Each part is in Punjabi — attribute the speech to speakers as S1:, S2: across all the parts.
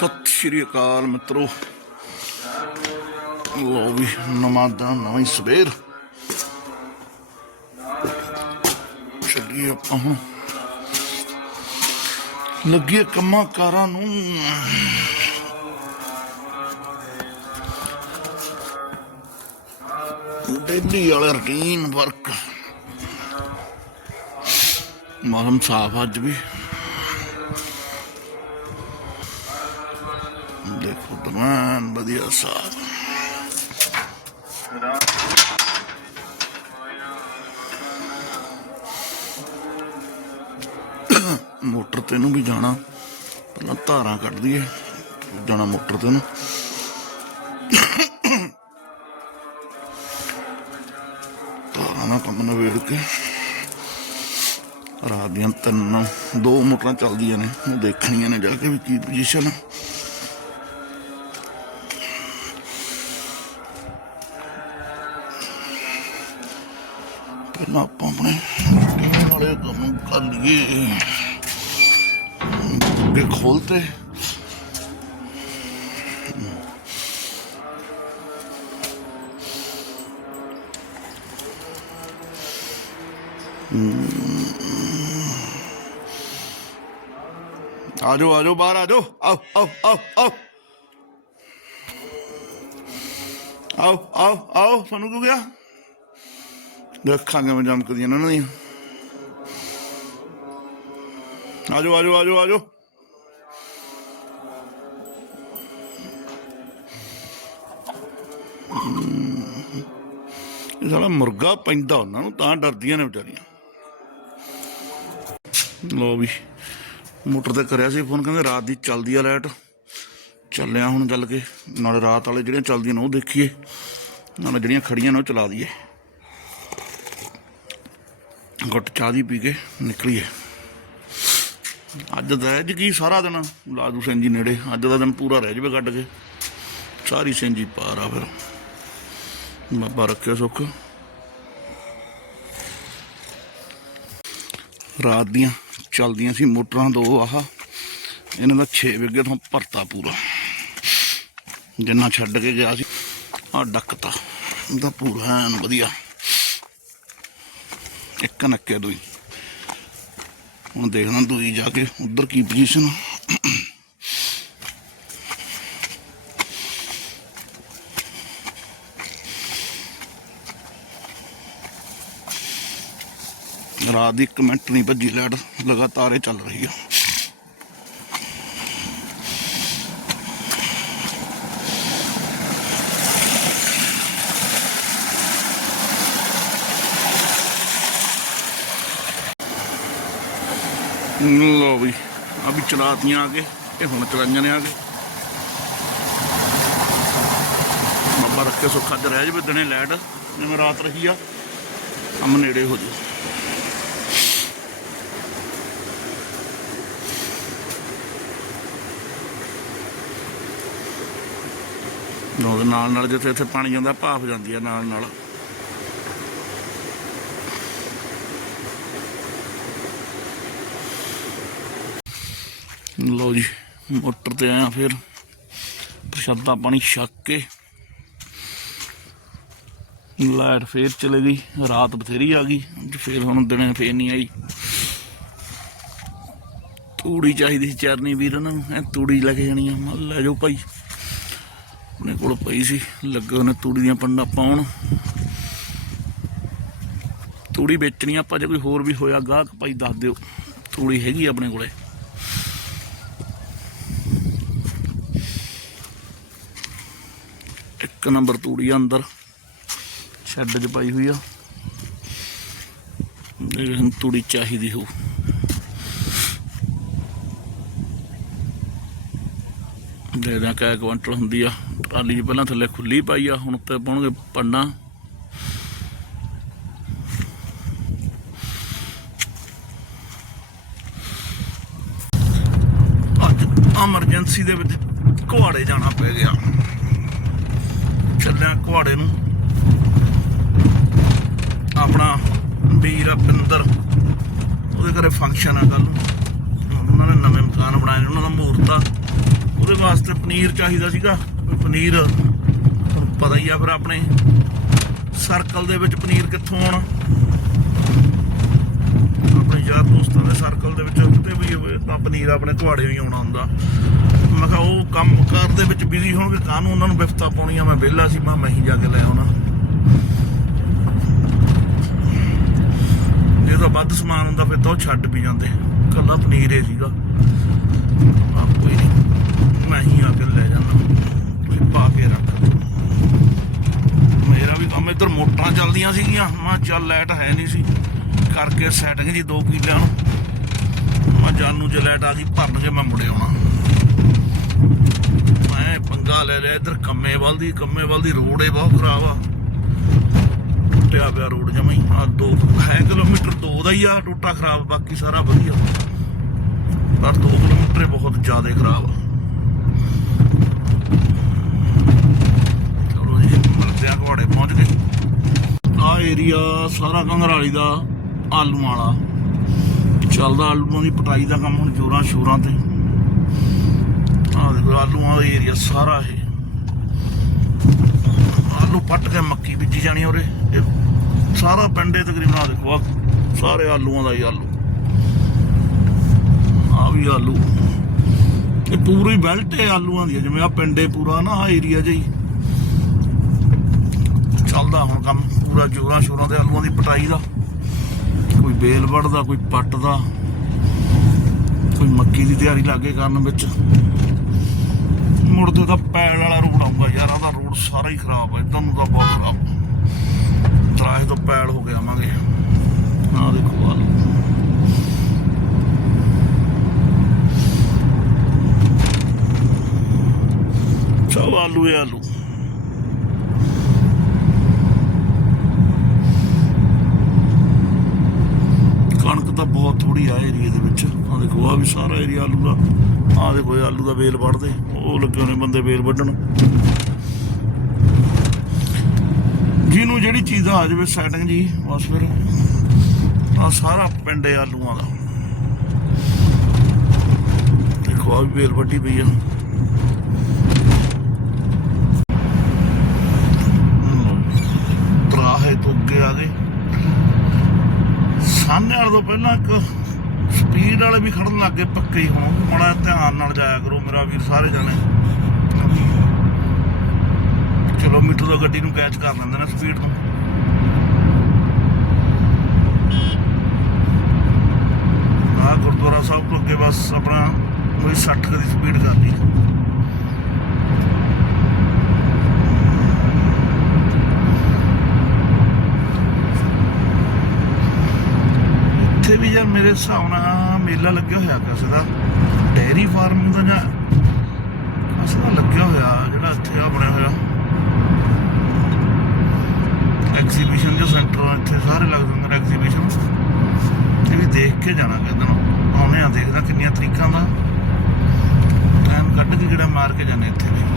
S1: ਸਤਿ ਸ਼੍ਰੀ ਅਕਾਲ ਮਿੱਤਰੋ। ਲੋ ਵੀ ਨਮਾਜ਼ਾਂ ਨਵੀਂ ਸਵੇਰ। ਚੱਲੀਏ ਆਪਾਂ ਹੁਣ। ਲੱਗੇ ਕੰਮਾਂ ਕਾਰਾਂ ਨੂੰ। ਡੇਲੀ ਵਾਲਾ ਰੁਟੀਨ ਵਰਕ ਮੌਸਮ ਸਾਫ਼ ਅੱਜ ਵੀ ਦੇਖੋ ਦਮਾਨ ਵਧੀਆ ਸਾਫ਼ ਮੋਟਰ ਤੇ ਨੂੰ ਵੀ ਜਾਣਾ। ਪਹਿਲਾਂ ਧਾਰਾਂ ਕੱਢ ਦਈਏ, ਜਾਣਾ ਮੋਟਰ ਤੇ ਨੂੰ। ਧਾਰਾਂ ਨਾਲ ਕੰਮ ਨਵੇੜ ਕੇ ਰਾਤ ਦੀਆਂ ਤਿੰਨ, ਦੋ ਮੋਟਰਾਂ ਚੱਲਦੀਆਂ ਨੇ ਉਹ ਦੇਖਣੀਆਂ ਨੇ ਜਾ ਕੇ ਵੀ ਕੀ ਪੋਜੀਸ਼ਨ ਆ। ਪਹਿਲਾਂ ਆਪਾਂ ਆਪਣੇ ਰੂਟੀਨ ਵਾਲੇ ਕੰਮ ਕਰ ਲਈਏ। ਅੱਗੇ ਖੋਲਤੇ। ਆ ਜਾਓ ਆ ਜਾਓ ਬਾਹਰ ਆ ਜਾਓ ਆਓ ਆਓ ਆਓ ਆਓ। ਆਓ ਆਓ ਆਓ। ਤੁਹਾਨੂੰ ਕਿਉਂ ਗਿਆ? ਦੇਖਾਂਗੇ ਮੈਂ ਜਮਕਦੀਆਂ ਇਹਨਾਂ ਦੀਆਂ। ਆ ਜਾਓ ਆ ਜਾਓ ਆ ਜਾਓ ਆ ਜਾਓ ਇਹ ਸਾਲਾ ਮੁਰਗਾ ਪੈਂਦਾ ਉਹਨਾਂ ਨੂੰ, ਤਾਂ ਡਰਦੀਆਂ ਨੇ ਵਿਚਾਰੀਆਂ। ਲੋ ਵੀ, ਮੋਟਰ ਤੇ ਕਰਿਆ ਸੀ ਫੋਨ, ਕਹਿੰਦੇ ਰਾਤ ਦੀ ਚੱਲਦੀ ਆ ਲਾਈਟ। ਚੱਲਿਆ ਹੁਣ ਚੱਲ ਕੇ, ਨਾਲੇ ਰਾਤ ਵਾਲੇ ਜਿਹੜੀਆਂ ਚੱਲਦੀਆਂ ਨੇ ਉਹ ਦੇਖੀਏ। ਨਾਲੇ ਜਿਹੜੀਆਂ ਖੜੀਆਂ ਨੇ ਉਹ ਚਲਾ ਦਈਏ। ਗੁੱਟ ਚਾਹ ਦੀ ਪੀ ਕੇ ਨਿਕਲੀਏ। ਅੱਜ ਦਾ ਅੱਜ ਕੀ ਸਾਰਾ ਦਿਨ। ਲਾਜੂ ਸਿੰਘ ਜੀ ਨੇੜੇ। ਅੱਜ ਦਾ ਦਿਨ ਪੂਰਾ ਰਹਿ ਜਵੇ ਕੱਢ ਕੇ। ਸਾਰੀ ਸਿੰਘ ਜੀ ਪਾਰ ਆ ਫਿਰ। ਬਾਬਾ ਰੱਖਿਆ ਸੁੱਖ। ਰਾਤ ਦੀਆਂ ਚੱਲਦੀਆਂ ਸੀ ਮੋਟਰਾਂ ਦੋ ਆਹ। ਇਹਨਾਂ ਦਾ 6 ਵਿਗੇ ਤੋਂ ਭਰਤਾ ਪੂਰਾ। ਜਿੰਨਾ ਛੱਡ ਕੇ ਗਿਆ ਸੀ ਆ ਡੱਕਤਾ। ਇਹਦਾ ਪੂਰਾ ਐਨ ਵਧੀਆ। ਇੱਕ ਨੱਕੇ ਦੂਈ ਹੁਣ ਦੇਖਣਾ ਦੂਈ ਜਾ ਕੇ ਉਧਰ ਕੀ ਪੋਜੀਸ਼ਨ ਰਾਤ ਦੀ ਇੱਕ ਮਿੰਟ ਨਹੀਂ ਭੱਜੀ ਲੈਟ ਲਗਾਤਾਰ ਇਹ ਚੱਲ ਰਹੀ ਆ। ਲੋ ਵੀ ਆ ਵੀ ਚਲਾਤੀਆਂ ਆ ਕੇ, ਇਹ ਹੁਣ ਚਲਾਈਆਂ ਨੇ ਆ ਕੇ। ਬਾਬਾ ਰੱਖੇ ਸੁੱਖਾ ਚ ਰਹਿ ਜਵੇ, ਦਿਨੇ ਲੈਟ ਜਿਵੇਂ ਰਾਤ ਰਹੀ ਆ, ਕੰਮ ਨੇੜੇ ਹੋ ਜੂ ਨਾਲ ਨਾਲ ਜਿੱਥੇ ਇੱਥੇ ਪਾਣੀ ਜਾਂਦਾ, ਭਾਫ ਜਾਂਦੀ ਆ ਨਾਲ ਨਾਲ ਲੋ ਜੀ, ਮੋਟਰ ਤੇ ਆਇਆ ਫਿਰ। ਪ੍ਰਸ਼ਾਦਾ ਪਾਣੀ ਛੱਕ ਕੇ। ਲਾਈਟ ਫੇਰ ਚਲੇ ਗਈ, ਰਾਤ ਬਥੇਰੀ ਆ ਗਈ, ਅੱਜ ਫੇਰ ਹੁਣ ਦਿਨੇ ਫੇਰ ਨਹੀਂ ਆਈ। ਤੂੜੀ ਚਾਹੀਦੀ ਸੀ ਚਰਨੀ ਵੀਰ ਉਹਨਾਂ ਨੂੰ, ਐ ਤੂੜੀ ਲੈ ਕੇ ਜਾਣੀ ਆ ਲੈ ਜਾਓ ਭਾਈ। ਆਪਣੇ ਕੋਲ ਪਈ ਸੀ, ਲੱਗੇ ਉਹਨੇ ਤੂੜੀ ਦੀਆਂ ਪੰਡਾਂ ਪਾਉਣ। ਤੂੜੀ ਵੇਚਣੀ ਆਪਾਂ ਜੇ ਕੋਈ ਹੋਰ ਵੀ ਹੋਇਆ, ਗਾਹਕ ਭਾਈ ਦੱਸ ਦਿਓ। ਤੂੜੀ ਹੈਗੀ ਆਪਣੇ ਕੋਲੇ। ਇੱਕ ਨੰਬਰ ਤੂੜੀ ਆ ਅੰਦਰ। ਸ਼ੈੱਡ 'ਚ ਪਾਈ ਹੋਈ ਆ। ਇਹ ਤੂੜੀ ਚਾਹੀਦੀ ਹੋ ਦੇ ਦਾ ਕਾ ਕੁਆਂਟਲ ਹੁੰਦੀ ਆ। ਟਰਾਲੀ 'ਚ ਪਹਿਲਾਂ ਥੱਲੇ ਖੁੱਲੀ ਪਾਈ ਆ, ਹੁਣ ਉੱਤੇ ਪਾਉਣਗੇ ਪੰਨਾ ਅੱਜ ਐਮਰਜੈਂਸੀ ਦੇ ਵਿੱਚ ਕੁਹਾੜੇ ਜਾਣਾ ਪੈ ਗਿਆ ਚੱਲਿਆ ਨੂੰ। ਆਪਣਾ ਵੀਰ ਆ ਪਿੰਦਰ ਉਹਦੇ ਘਰੇ ਫੰਕਸ਼ਨ ਆ ਕੱਲ ਨੂੰ। ਉਹਨਾਂ ਨੇ ਨਵੇਂ ਮਕਾਨ ਬਣਾਏ ਨੇ, ਉਹਨਾਂ ਦਾ ਮਹੂਰਤ ਆ। ਉਹਦੇ ਵਾਸਤੇ ਪਨੀਰ ਚਾਹੀਦਾ ਸੀਗਾ। ਪਨੀਰ ਤੁਹਾਨੂੰ ਪਤਾ ਹੀ ਆ ਫਿਰ ਆਪਣੇ ਸਰਕਲ ਦੇ ਵਿੱਚ ਪਨੀਰ ਕਿੱਥੋਂ ਆਉਣਾ। ਆਪਣੇ ਯਾਰ ਦੋਸਤਾਂ ਦੇ ਸਰਕਲ ਦੇ ਵਿੱਚ ਵੀ ਪਨੀਰ ਆਪਣੇ ਤੁਹਾਡੇ ਵੀ ਆਉਣਾ ਹੁੰਦਾ। ਮੈਂ ਕਿਹਾ ਉਹ ਕੰਮ ਕਾਰ ਦੇ ਵਿੱਚ ਬਿਜ਼ੀ ਹੋਣਗੇ ਕਾਹਨੂੰ ਉਹਨਾਂ ਨੂੰ ਵਿਫਤਾ ਪਾਉਣੀ ਆ, ਮੈਂ ਵਿਹਲਾ ਸੀ, ਮੈਂ ਮੈਂ ਹੀ ਜਾ ਕੇ ਲੈ ਆਉਣਾ। ਜੇ ਤਾਂ ਵੱਧ ਸਮਾਨ ਹੁੰਦਾ, ਫਿਰ ਤਾਂ ਉਹ ਛੱਡ ਵੀ ਜਾਂਦੇ। ਕੱਲਾ ਪਨੀਰ ਹੀ ਸੀਗਾ। ਆ ਕੋਈ ਨਹੀਂ ਮੈਂ ਹੀ ਆ ਕੇ ਲੈ ਜਾਂਦਾ। ਤੁਸੀਂ ਪਾ ਕੇ ਰੱਖ ਮੇਰਾ ਵੀ ਕੰਮ ਇੱਧਰ ਮੋਟਰਾਂ ਚੱਲਦੀਆਂ ਸੀਗੀਆਂ। ਮੈਂ ਕਿਹਾ ਚੱਲ ਲਾਈਟ ਹੈ ਨਹੀਂ ਸੀ। ਕਰਕੇ ਸੈਟਿੰਗ ਜੀ 2 ਕਿੱਲਿਆਂ ਨੂੰ। ਮੈਂ ਜਾਨੂ ਜੇ ਲਾਈਟ ਆ ਗਈ, ਭਰਨ ਕੇ ਮੈਂ ਮੁੜੇ ਆਉਣਾ। ਮੈਂ ਪੰਗਾ ਲੈ ਲਿਆ ਇੱਧਰ ਕੰਮੇ ਵੱਲ ਦੀ ਕੰਮੇ ਵੱਲ ਦੀ ਰੋਡ ਏ ਬਹੁਤ ਖਰਾਬ ਆ। ਟੁੱਟਿਆ ਪਿਆ ਰੋਡ ਜਮਾ ਹੀ। ਆ ਦੋ ਹੈ ਕਿਲੋਮੀਟਰ, ਦੋ ਦਾ ਹੀ ਆ, ਟੁੱਟਾ ਖਰਾਬ, ਬਾਕੀ ਸਾਰਾ ਵਧੀਆ। ਪਰ 2 ਕਿਲੋਮੀਟਰ ਬਹੁਤ ਜ਼ਿਆਦਾ ਖਰਾਬ ਆ। ਚਲੋ ਜੀ, ਮਿਲਦੇ ਆ ਘੋੜੇ ਪਹੁੰਚ ਗਏ। ਆ ਏਰੀਆ ਸਾਰਾ ਕੰਗਰਾਲੀ ਦਾ, ਆਲੂ ਵਾਲਾ। ਚੱਲਦਾ, ਆਲੂਆਂ ਦੀ ਪਟਾਈ ਦਾ ਕੰਮ ਹੁਣ ਜੋਰਾਂ ਸ਼ੋਰਾਂ ਤੇ। ਆ ਦੇਖੋ, ਆਲੂਆਂ ਦਾ ਏਰੀਆ ਸਾਰਾ ਇਹ। ਆਲੂ ਪੱਟ ਕੇ ਮੱਕੀ ਬੀਜੀ ਜਾਣੀ ਉਰੇ। ਇਹ ਸਾਰਾ ਪਿੰਡੇ ਤਕਰੀਬਨ ਆ ਦੇਖੋ, ਆਹ ਸਾਰੇ ਆਲੂਆਂ ਦਾ ਹੀ ਆਲੂ। ਆ ਵੀ ਆਲੂ। ਇਹ ਪੂਰੀ ਬੈਲਟ ਹੈ ਆਲੂਆਂ ਦੀ ਜਿਵੇਂ ਆ ਪਿੰਡੇ ਪੂਰਾ ਨਾ ਆ ਏਰੀਆ ਜਿਹਾ ਚੱਲਦਾ ਹੁਣ ਕੰਮ, ਪੂਰਾ ਜੋਰਾਂ ਸ਼ੋਰਾਂ ਤੇ ਆਲੂਆਂ ਦੀ ਪਟਾਈ ਦਾ। ਕੋਈ ਬੇਲ ਵੜਦਾ ਕੋਈ ਪੱਟ ਦਾ ਕੋਈ ਮੱਕੀ ਦੀ ਤਿਆਰੀ ਲਾਗੇ ਕਰਨ ਵਿੱਚ। ਮੁੜਦੇ ਤਾਂ ਪੈਲ ਵਾਲਾ ਰੋਡ ਆਊਗਾ ਯਾਰ, ਆਹ ਰੋਡ ਸਾਰਾ ਹੀ ਖਰਾਬ ਹੈ ਇਦਾਂ ਨੂੰ ਤਾਂ ਬਹੁਤ ਖਰਾਬ। ਤਰਾਹੇ ਤੋਂ ਪੈਲ ਹੋ ਕੇ ਆਵਾਂਗੇ। ਆਹ ਦੇਖੋ ਆਲੂ ਚਲੋ ਆਲੂ ਆਲੂ ਕਣਕ ਤਾਂ ਬਹੁਤ ਥੋੜੀ ਆ ਏਰੀਆ ਦੇ ਵਿੱਚ। ਆ ਦੇਖੋ ਆ ਵੀ ਸਾਰਾ ਏਰੀਆ ਆਲੂ ਦਾ। ਆ ਦੇਖੋ ਆਲੂ ਦਾ ਵੇਲ ਵੱਢਦੇ। ਉਹ ਲੱਗੇ ਹੋਣੇ ਬੰਦੇ ਵੇਲ ਵੱਢਣ। ਜਿਹਨੂੰ ਜਿਹੜੀ ਚੀਜ਼ ਆ ਜਾਵੇ ਸੈਟਿੰਗ ਜੀ, ਬਸ ਫਿਰ। ਆ ਸਾਰਾ ਪਿੰਡ ਆਲੂਆਂ ਦਾ। ਦੇਖੋ ਆ ਵੀ ਵੇਲ ਵੱਢੀ ਪਈ ਆ ਤਰਾਹੇ ਤੋਂ ਅੱਗੇ ਆ ਗਏ ਸਾਹਮਣੇ ਵਾਲੇ ਤੋਂ ਪਹਿਲਾਂ ਇੱਕ ਸਪੀਡ ਵਾਲੇ ਵੀ ਖੜਨ ਲੱਗੇ ਪੱਕੇ ਹੀ ਹੋਣ। ਬੜਾ ਧਿਆਨ ਨਾਲ ਜਾਇਆ ਕਰੋ ਮੇਰਾ ਵੀਰ, ਸਾਰੇ ਜਾਣੇ। ਕਿਲੋਮੀਟਰ ਤੋਂ ਗੱਡੀ ਨੂੰ ਕੈਚ ਕਰ ਲੈਂਦੇ ਨੇ ਸਪੀਡ ਨੂੰ ਆ ਗੁਰਦੁਆਰਾ ਸਾਹਿਬ ਤੋਂ ਅੱਗੇ ਬਸ ਆਪਣਾ ਕੋਈ 60 ਦੀ ਸਪੀਡ ਕਰਨੀ ਵੀ ਯਾਰ ਮੇਰੇ ਹਿਸਾਬ ਨਾਲ ਮੇਲਾ ਲੱਗਿਆ ਹੋਇਆ ਕਿਸੇ ਦਾ ਡੈਰੀ ਫਾਰਮ ਦਾ ਜਾਂ ਕਿਸੇ ਦਾ ਲੱਗਿਆ ਹੋਇਆ, ਜਿਹੜਾ ਇੱਥੇ ਆ ਬਣਿਆ ਹੋਇਆ। ਐਗਜ਼ੀਬਿਸ਼ਨ ਜੋ ਸੈਂਟਰ ਆ, ਇੱਥੇ ਸਾਰੇ ਲੱਗਦੇ ਨੇ ਐਗਜ਼ੀਬਿਸ਼ਨ ਇਹ ਵੀ ਦੇਖ ਕੇ ਜਾਣਾ ਕਿਦਾਂ ਆਉਣੇ ਆ ਦੇਖਦਾ ਕਿੰਨੀਆਂ ਤਰੀਕਾਂ ਦਾ। ਟਾਈਮ ਕੱਢ ਕੇ ਜਿਹੜਾ ਮਾਰ ਕੇ ਜਾਂਦੇ ਇੱਥੇ ਵੀ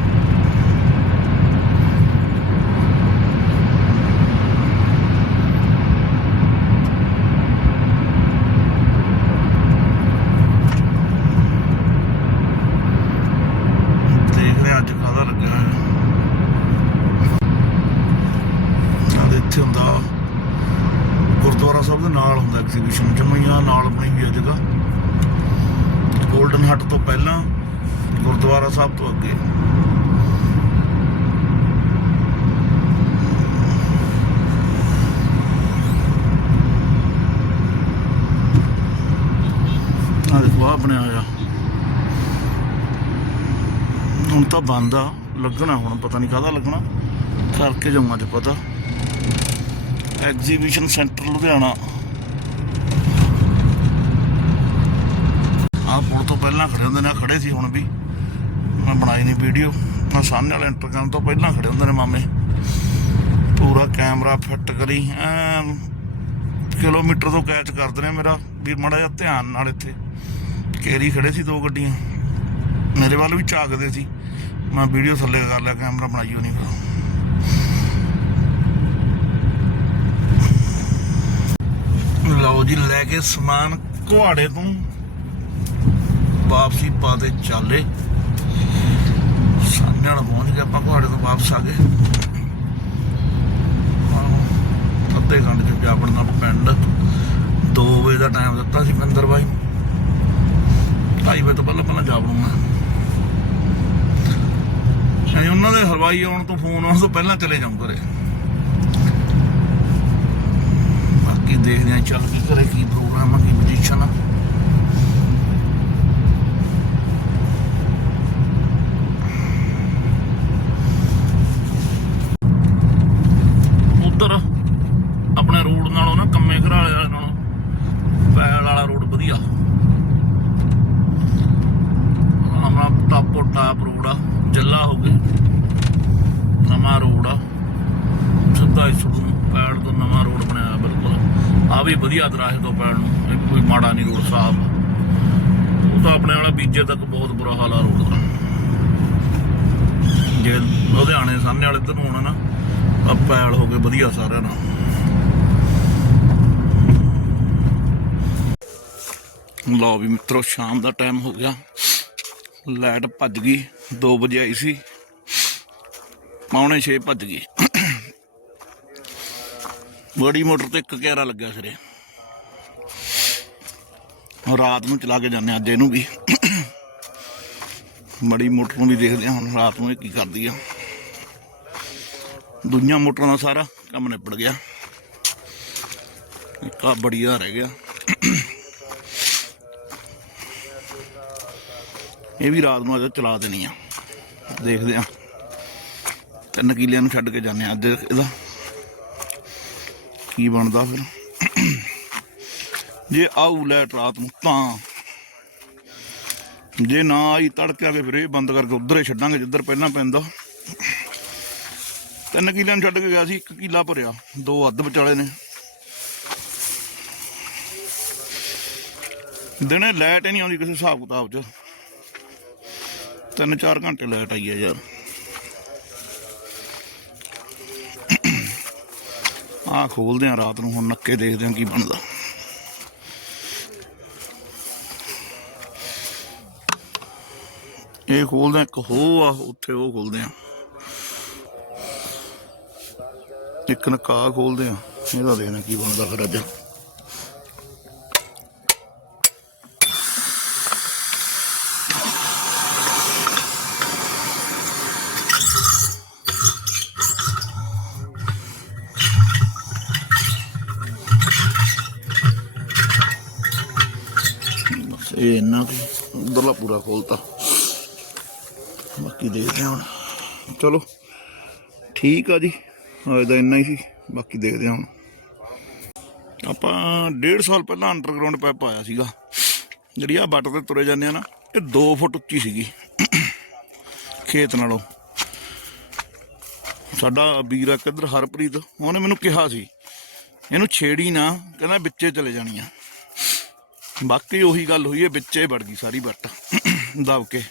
S1: ਦੇਖਦੇ ਹਾਂ ਅੱਜ ਕਾਹਦਾ ਲੱਗਿਆ ਹੋਇਆ ਨਾਲ ਇੱਥੇ ਹੁੰਦਾ ਗੁਰਦੁਆਰਾ ਸਾਹਿਬ ਦੇ ਨਾਲ ਹੁੰਦਾ ਐਗਜ਼ੀਬਿਸ਼ਨ ਜਮਈਆਂ ਨਾਲ ਬਣੀ ਹੋਈ ਹੈ ਜਗ੍ਹਾ 골ਡਨ ਹੱਟ ਤੋਂ ਪਹਿਲਾਂ ਗੁਰਦੁਆਰਾ ਸਾਹਿਬ ਤੋਂ ਅੱਗੇ ਆ ਬਣਿਆ ਹੋਇਆ। ਹੁਣ ਤਾਂ ਬੰਦ ਆ, ਲੱਗਣਾ ਹੁਣ, ਪਤਾ ਨਹੀਂ ਕਾਹਦਾ ਲੱਗਣਾ। ਕਰਕੇ ਜਾਊਂਗਾ ਤੇ ਪਤਾ। Exhibition centre Ludhiana. ਆਹ ਪੁਲ ਤੋਂ ਪਹਿਲਾਂ ਖੜੇ ਹੁੰਦੇ ਨੇ ਖੜੇ ਸੀ ਹੁਣ ਵੀ। ਮੈਂ ਬਣਾਈ ਨਹੀਂ ਵੀਡੀਓ ਮੈਂ ਸਾਹਮਣੇ ਵਾਲੇ ਐਂਟਰ ਕਰਨ ਤੋਂ ਪਹਿਲਾਂ ਖੜੇ ਹੁੰਦੇ ਨੇ ਮਾਮੇ। ਪੂਰਾ ਕੈਮਰਾ ਫਿੱਟ ਕਰੀ। ਕਿਲੋਮੀਟਰ ਤੋਂ ਕੈਚ ਕਰਦੇ ਨੇ ਮੇਰਾ, ਵੀ ਮੜਾ ਜਿਹਾ ਧਿਆਨ ਨਾਲ ਇੱਥੇ। ਕੇਰੀ ਖੜੇ ਸੀ ਦੋ ਗੱਡੀਆਂ। ਮੇਰੇ ਵੱਲ ਵੀ ਝਾਕਦੇ ਸੀ। ਮੈਂ ਵੀਡੀਓ ਥੱਲੇ ਕਰ ਲਿਆ ਕੈਮਰਾ ਬਣਾਈਓ ਨਹੀਂ ਫਿਰ। ਲਓ ਜੀ ਲੈ ਕੇ ਸਮਾਨ ਕੁਹਾੜੇ ਤੋਂ ਵਾਪਸੀ ਪਾ ਦੇ ਚਾਲੇ। ਪਹੁੰਚ ਗਏ ਆਪਾਂ ਕੁਹਾੜੇ ਤੋਂ ਵਾਪਸ ਆ ਗਏ। ਆਹ, ਅੱਧੇ ਘੰਟੇ ਚ ਜਾ ਵੜਨਾ ਪਿੰਡ। 2 ਵਜੇ ਦਾ ਟਾਈਮ ਦਿੱਤਾ ਸੀ ਮਿੰਦਰ ਬਾਈ। ਢਾਈ ਵਜੇ ਤੋਂ ਪਹਿਲਾਂ ਪਹਿਲਾਂ ਜਾ ਵੜੂੰਗਾ। ਯਾਨੀ ਉਹਨਾਂ ਦੇ ਹਲਵਾਈ ਆਉਣ ਤੋਂ ਫੋਨ ਆਉਣ ਤੋਂ ਪਹਿਲਾਂ ਚਲੇ ਜਾਉਂ ਘਰੇ। ਬਾਕੀ ਦੇਖਦੇ ਆਂ ਚੱਲ ਕੀ ਘਰੇ ਕੀ ਪ੍ਰੋਗਰਾਮ ਆ, ਕੀ ਪੋਜੀਸ਼ਨ ਆ। ਉਧਰ ਆਪਣੇ ਰੋਡ ਨਾਲੋਂ ਨਾ ਕੰਮੇ ਘਰਾਲੇ ਵਾਲੇ ਨਾਲੋਂ ਪੈਲ ਵਾਲਾ ਰੋਡ ਵਧੀਆ ਆਪਣਾ ਟਾਪੋ ਟਾਪ ਰੋਡ ਆ ਜੱਲਾ ਹੋ ਗਿਆ ਨਵਾਂ ਰੋਡ ਆ ਸਿੱਧਾ ਇਸ ਨੂੰ ਪੈੜ ਤੋਂ ਨਵਾਂ ਰੋਡ ਬਣਾਇਆ ਬਿਲਕੁਲ ਆ ਵੀ ਵਧੀਆ ਦਰਾਹੇ ਤੋਂ ਪੈੜ ਨੂੰ ਇਹ ਵੀ ਕੋਈ ਮਾੜਾ ਨਹੀਂ ਰੋਡ ਸਾਫ਼ ਉਹ ਤਾਂ ਆਪਣੇ ਤੱਕ ਬਹੁਤ ਬੁਰਾ ਹਾਲ ਆ ਰੋਡ ਦਾ। ਜੇ ਲੁਧਿਆਣੇ ਸਾਹਮਣੇ ਵਾਲੇ ਇੱਧਰ ਨੂੰ ਆਉਣਾ ਨਾ, ਤਾਂ ਪੈਲ ਹੋ ਕੇ ਵਧੀਆ ਸਾਰਿਆਂ ਨਾਲ। ਲਓ ਵੀ ਮਿੱਤਰੋ, ਸ਼ਾਮ ਦਾ ਟਾਈਮ ਹੋ ਗਿਆ। ਲਾਈਟ ਭੱਜ ਗਈ 2 ਵਜੇ ਆਈ ਸੀ। ਪੌਣੇ 6 ਭੱਜ ਗਈ। ਬੜੀ ਮੋਟਰ ਤੇ ਇੱਕ ਕਿਆਰਾ ਲੱਗਿਆ ਸਿਰੇ। ਰਾਤ ਨੂੰ ਚਲਾ ਕੇ ਜਾਂਦੇ ਹਾਂ, ਅੱਜ ਇਹਨੂੰ ਵੀ। ਬੜੀ ਮੋਟਰ ਨੂੰ ਵੀ ਦੇਖਦੇ ਹਾਂ, ਹੁਣ ਰਾਤ ਨੂੰ ਇਹ ਕੀ ਕਰਦੀ ਆ। ਦੁਨੀਆ ਮੋਟਰਾਂ ਦਾ ਸਾਰਾ ਕੰਮ ਨਿਬੜ ਗਿਆ। ਇੱਕ ਆ ਬੜੀਆ ਰਹਿ ਗਿਆ। ਇਹ ਵੀ ਰਾਤ ਨੂੰ ਅੱਜ ਚਲਾ ਦੇਣੀ ਆ। ਦੇਖਦੇ ਆ ਤਿੰਨ ਕਿੱਲਿਆਂ ਨੂੰ ਛੱਡ ਕੇ ਜਾਂਦੇ ਆ ਅੱਜ ਇਹਦਾ ਕੀ ਬਣਦਾ ਫਿਰ? ਜੇ ਆਊ ਲੈਟ ਰਾਤ ਨੂੰ ਤਾਂ। ਜੇ ਨਾ ਆਈ ਤੜਕੇ ਆਵੇ ਫਿਰ ਇਹ ਬੰਦ ਕਰਕੇ ਉਧਰ ਹੀ ਛੱਡਾਂਗੇ ਜਿੱਧਰ ਪਹਿਲਾਂ ਪੈਂਦਾ। ਤਿੰਨ ਕਿੱਲਿਆਂ ਨੂੰ ਛੱਡ ਕੇ ਗਿਆ ਸੀ, ਇੱਕ ਕਿੱਲਾ ਭਰਿਆ, ਦੋ ਅੱਧ ਵਿਚਾਲੇ ਨੇ। ਦਿਨੇ ਲਾਈਟ ਹੀ ਨਹੀਂ ਆਉਂਦੀ ਕਿਸੇ ਹਿਸਾਬ ਕਿਤਾਬ 'ਚ। ਤਿੰਨ ਚਾਰ ਘੰਟੇ ਲਾਈਟ ਆਈ ਹੈ ਯਾਰ। ਆ ਖੋਲਦੇ ਆ ਰਾਤ ਨੂੰ, ਹੁਣ ਨੱਕੇ ਦੇਖਦੇ ਆ ਕੀ ਬਣਦਾ। ਇਹ ਖੋਲਦੇ ਆ ਇੱਕ ਹੋ ਆ, ਉੱਥੇ ਉਹ ਖੋਲਦੇ ਆ ਇੱਕ ਨਕਾ ਖੋਲਦੇ ਆ ਇਹਦਾ ਦੇਖਣਾ ਕੀ ਬਣਦਾ ਫਿਰ ਅੱਜ। ਇਹ ਇੰਨਾ ਉਧਰਲਾ ਪੂਰਾ ਖੋਲਤਾ। ਬਾਕੀ ਦੇਖਦੇ ਹਾਂ ਹੁਣ। ਚਲੋ, ਠੀਕ ਆ ਜੀ। ਅੱਜ ਦਾ ਇੰਨਾ ਹੀ ਸੀ, ਬਾਕੀ ਦੇਖਦੇ ਹਾਂ ਹੁਣ। ਆਪਾਂ 1.5 ਸਾਲ ਪਹਿਲਾਂ ਅੰਡਰਗਰਾਉਂਡ ਪਾਈਪ ਆਇਆ ਸੀਗਾ। ਜਿਹੜੀ ਆ ਬੱਟ ਤੇ ਤੁਰੇ ਜਾਂਦੇ ਆ ਨਾ, ਇਹ 2 ਫੁੱਟ ਉੱਚੀ ਸੀਗੀ। ਖੇਤ ਨਾਲੋਂ। ਸਾਡਾ ਵੀਰ ਆ ਕਿੱਧਰ ਹਰਪ੍ਰੀਤ, ਉਹਨੇ ਮੈਨੂੰ ਕਿਹਾ ਸੀ, ਇਹਨੂੰ ਛੇੜੀ ਨਾ, ਕਹਿੰਦਾ ਵਿੱਚੇ ਚਲੇ ਜਾਣੀ ਆ। ਬਾਕੀ ਉਹੀ ਗੱਲ ਹੋਈ ਹੈ ਵਿੱਚੇ ਵੜ ਗਈ ਸਾਰੀ ਬੱਟ ਦਬ ਕੇ।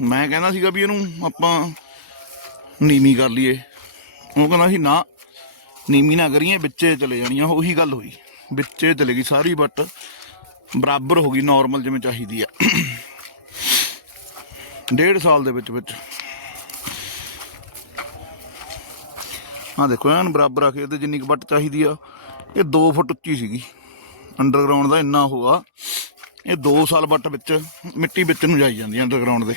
S1: ਮੈਂ ਕਹਿੰਦਾ ਸੀਗਾ ਵੀ ਇਹਨੂੰ ਆਪਾਂ ਨੀਮੀ ਕਰ ਲਈਏ। ਉਹ ਕਹਿੰਦਾ ਸੀ, ਨਾ ਨੀਮੀ ਨਾ ਕਰੀਏ, ਵਿੱਚੇ ਚਲੇ ਜਾਣੀਆਂ। ਉਹੀ ਗੱਲ ਹੋਈ। ਵਿੱਚੇ ਚਲੇ ਗਈ ਸਾਰੀ ਬੱਟ ਬਰਾਬਰ ਹੋ ਗਈ ਨਾਰਮਲ ਜਿਵੇਂ ਚਾਹੀਦੀ ਆ। ਡੇਢ ਸਾਲ ਦੇ ਵਿੱਚ ਵਿੱਚ। ਆ ਦੇਖੋ, ਐਨ ਬਰਾਬਰ ਆ ਕੇ ਇਹਦੇ ਜਿੰਨੀ ਕੁ ਵੱਟ ਚਾਹੀਦੀ ਆ। ਇਹ 2 ਫੁੱਟ ਉੱਚੀ ਸੀਗੀ। ਅੰਡਰਗਰਾਉਂਡ ਦਾ ਇੰਨਾ ਹੋਆ ਇਹ 2 ਸਾਲ ਵੱਟ ਵਿੱਚ ਮਿੱਟੀ ਵਿੱਚ ਨੂੰ ਜਾਈ ਜਾਂਦੀ ਅੰਡਰਗਰਾਉਂਡ ਦੇ।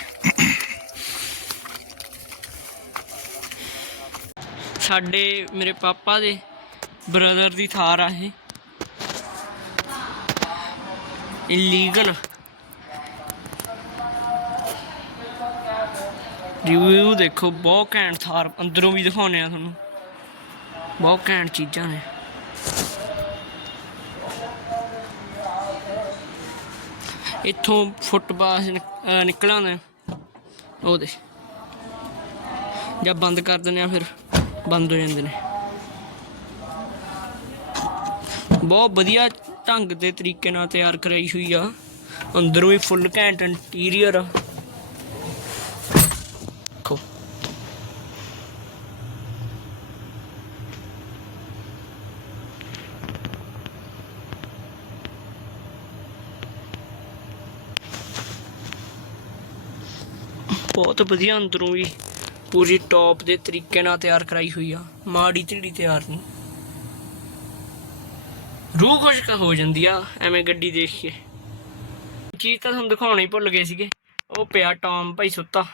S2: ਸਾਡੇ ਮੇਰੇ ਪਾਪਾ ਦੇ ਬ੍ਰਦਰ ਦੀ ਥਾਰ ਆ ਇਹ। ਇਲੀਗਲ ਰਿਵਿਊ ਦੇਖੋ, ਬਹੁਤ ਘੈਂਟ ਥਾਰ ਅੰਦਰੋਂ ਵੀ ਦਿਖਾਉਣੇ ਆ ਤੁਹਾਨੂੰ। ਬਹੁਤ ਘੈਂਟ ਚੀਜ਼ਾਂ ਨੇ। ਇੱਥੋਂ ਫੁੱਟਪਾਥ ਨਿਕਲਾਂ ਨੇ ਉਹ ਦੇ ਬੰਦ ਕਰ ਦਿੰਦੇ ਆ, ਫਿਰ ਬੰਦ ਹੋ ਜਾਂਦੇ ਨੇ। ਬਹੁਤ ਵਧੀਆ ਢੰਗ ਦੇ ਤਰੀਕੇ ਨਾਲ ਤਿਆਰ ਕਰਾਈ ਹੋਈ ਆ। ਅੰਦਰੋਂ ਵੀ ਫੁੱਲ ਘੈਂਟ ਇੰਟੀਰੀਅਰ ਆ। ਬਹੁਤ ਵਧੀਆ ਅੰਦਰੋਂ ਵੀ ਪੂਰੀ ਟੌਪ ਦੇ ਤਰੀਕੇ ਨਾਲ ਤਿਆਰ ਕਰਾਈ ਹੋਈ ਆ। ਮਾੜੀ ਢੀੜੀ ਤਿਆਰ ਨਹੀਂ। ਰੂਹ ਖੁਸ਼ਕ ਹੋ ਜਾਂਦੀ ਆ, ਐਵੇਂ ਗੱਡੀ ਦੇਖ ਕੇ। ਚੀਜ਼ ਤਾਂ ਤੁਹਾਨੂੰ ਦਿਖਾਉਣਾ ਭੁੱਲ ਗਏ ਸੀਗੇ। ਉਹ ਪਿਆ ਟੌਮ ਭਾਈ ਸੁੱਤਾ।